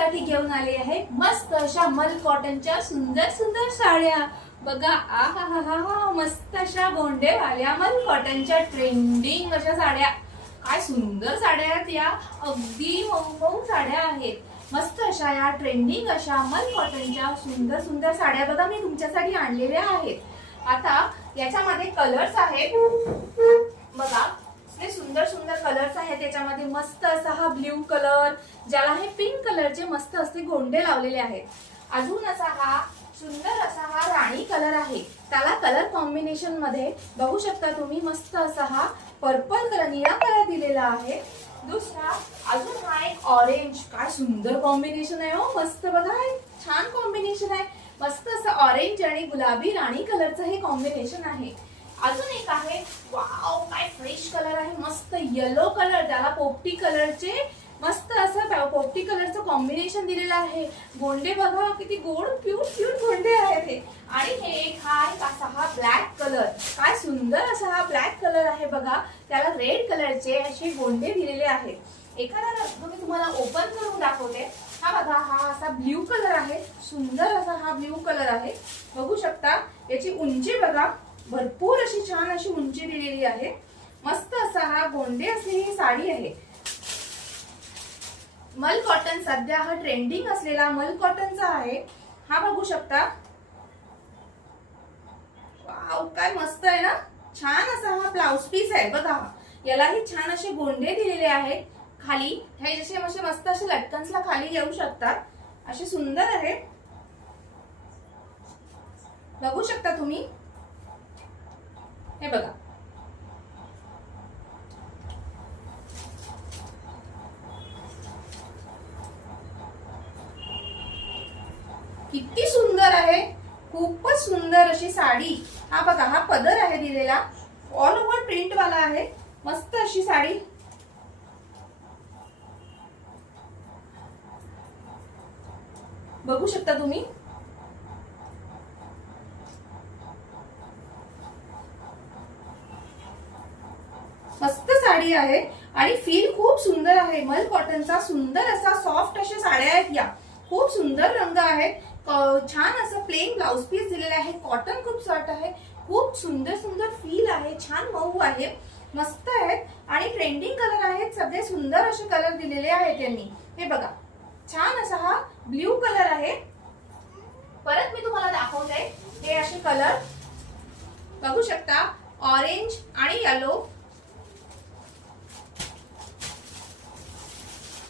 तुमच्यासाठी घेऊन आले आहे मस्त अशा मल कॉटनच्या सुंदर सुंदर साड्या। बघा आहा मस्त अशा गोंडेवाल्या मल कॉटनच्या ट्रेंडिंग अशा साड्या। काय सुंदर साड्या आहेत या, अगदी मऊ मऊ साड्या आहेत। मस्त अशा या ट्रेंडिंग अशा मल कॉटनच्या सुंदर सुंदर साड्या बघा मी तुमच्यासाठी आणलेल्या आहेत। आता याच्यामध्ये कलर्स आहेत बघा, हे सुंदर सुंदर कलर्स आहेत। त्याच्यामध्ये मस्त असा हा ब्ल्यू कलर, ज्याला हे पिंक कलरचे मस्त असे गोंडे लावलेले आहेत। अजून असा हा सुंदर असा हा राणी कलर आहे, त्याला कलर कॉम्बिनेशन मध्ये बघू शकता तुम्ही मस्त असा हा पर्पल कलर निळा कलर दिलेला आहे। दुसरा अजून हा एक ऑरेंज, काय सुंदर कॉम्बिनेशन आहे हो, मस्त बघा छान कॉम्बिनेशन आहे। मस्त असं ऑरेंज आणि गुलाबी राणी कलरचं हे कॉम्बिनेशन आहे। अजून एक आहे, वाव काय फ्रेश कलर आहे, मस्त येलो कलर, त्याला पोपटी कलरचे मस्त असं पोपटी कलरचं कॉम्बिनेशन दिलेलं आहे। गोंडे बघा किती गोड क्यूट क्यूट गोंडे आहेत हे। आणि हे एक असा हा ब्लॅक कलर, काय सुंदर असा हा ब्लॅक कलर आहे बघा, त्याला रेड कलरचे असे गोंडे दिलेले आहेत। एखादा मी तुम्हाला ओपन करून दाखवते। हा बघा हा असा ब्ल्यू कलर आहे, सुंदर असा हा ब्ल्यू कलर आहे, बघू शकता। याची उंची बघा, भरपूर अशी छान अशी उंची दिलेली आहे। मस्त असा हा गोंडे असलेली साडी आहे। मल कॉटन सध्या हा ट्रेंडिंग असलेला मल कॉटनचा आहे, हा बघू शकता। वाव काय मस्त आहे ना, छान असा हा ब्लाउज पीस आहे बघा। यालाही छान असे गोंडे दिलेले आहेत खाली, हे जसे मस्त असे लटकन्सला खाली येऊ शकतात, असे सुंदर आहे, बघू शकता तुम्ही। हे बघा किती सुंदर आहे, खूपच सुंदर अशी साडी। हा बघा हा पदर आहे दिलेला, ऑल ओव्हर प्रिंट वाला आहे, मस्त अशी साडी, बघू शकता तुम्ही। मस्त साडी आहे आणि फील खूप सुंदर आहे। मल कॉटनचा सुंदर असा सॉफ्ट अशा साड्या आहेत या, खूप सुंदर रंग आहे, छान असं प्लेन ब्लाउज पीस दिलेला आहे, कॉटन खूप सॉफ्ट आहे, खूप सुंदर सुंदर फील आहे, छान मऊ आहे, मस्त आहेत आणि ट्रेंडिंग कलर आहेत, सगळे सुंदर असे कलर दिलेले आहेत त्यांनी। हे बघा छान असा हा ब्ल्यू कलर आहे, परत मी तुम्हाला दाखवते हे असे कलर बघू शकता, ऑरेंज आणि येलो